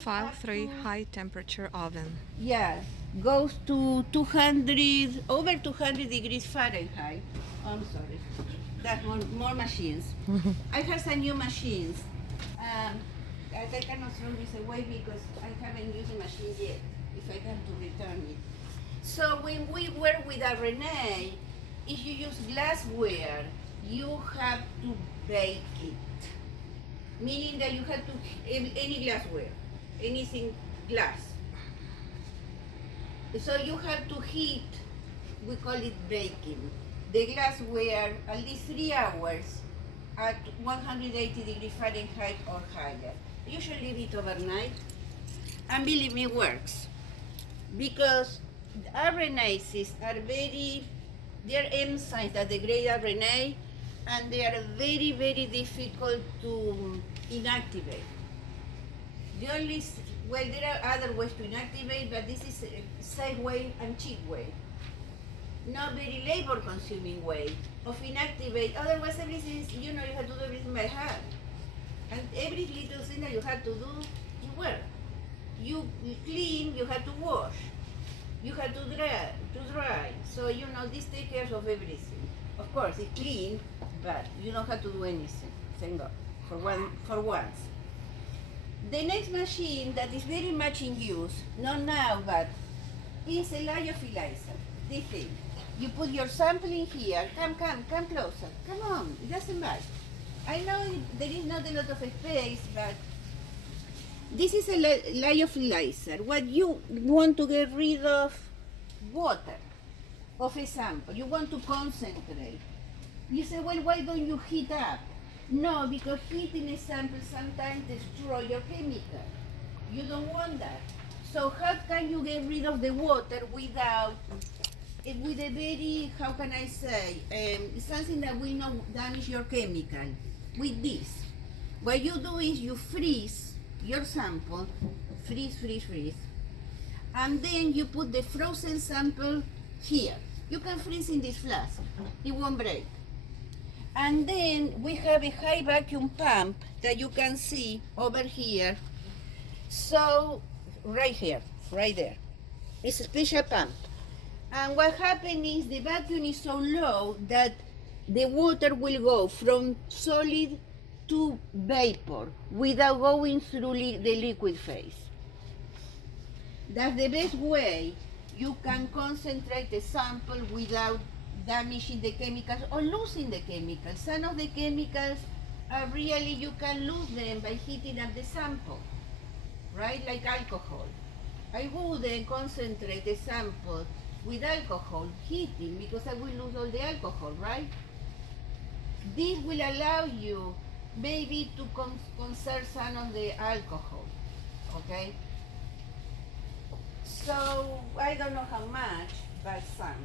File 3 high temperature oven. Yes, goes to 200, over 200 degrees Fahrenheit. I'm sorry, that's more machines. I have some new machines. I cannot throw this away because I haven't used the machine yet, if I have to return it. So when we work with a Renee, if you use glassware, you have to bake it. Meaning that you have to, any glassware, anything glass. So you have to heat, we call it baking, the glassware at least 3 hours at 180 degrees Fahrenheit or higher. You should leave it overnight, and believe me, it works. Because RNases are they're enzymes that degrade RNA, and they are very, very difficult to inactivate. The only, well, there are other ways to inactivate, but this is a safe way and cheap way. Not very labor-consuming way of inactivate. Otherwise, everything is, you have to do everything by hand. And every little thing that you have to do, you work. You clean, you have to wash. You have to dry. So, this takes care of everything. Of course, it's clean, but you don't have to do anything. Thank God, for once. The next machine that is very much in use, not now, but is a lyophilizer. This thing. You put your sample in here. Come closer. Come on, it doesn't matter. I know there is not a lot of space, but this is a lyophilizer. What you want to get rid of water of a sample. You want to concentrate. You say, well, why don't you heat up? No, because heating a sample sometimes destroy your chemical. You don't want that. So how can you get rid of the water with a very, how can I say, something that will not damage your chemical? With this, what you do is you freeze your sample, freeze, and then you put the frozen sample here. You can freeze in this flask, it won't break. And then we have a high vacuum pump that you can see over here. So, right here, right there. It's a special pump. And what happens is the vacuum is so low that the water will go from solid to vapor without going through the liquid phase. That's the best way you can concentrate the sample without damaging the chemicals or losing the chemicals. Some of the chemicals are really, you can lose them by heating up the sample, right? Like alcohol. I wouldn't concentrate the sample with alcohol heating because I will lose all the alcohol, right? This will allow you maybe to conserve some of the alcohol, okay? So I don't know how much, but some.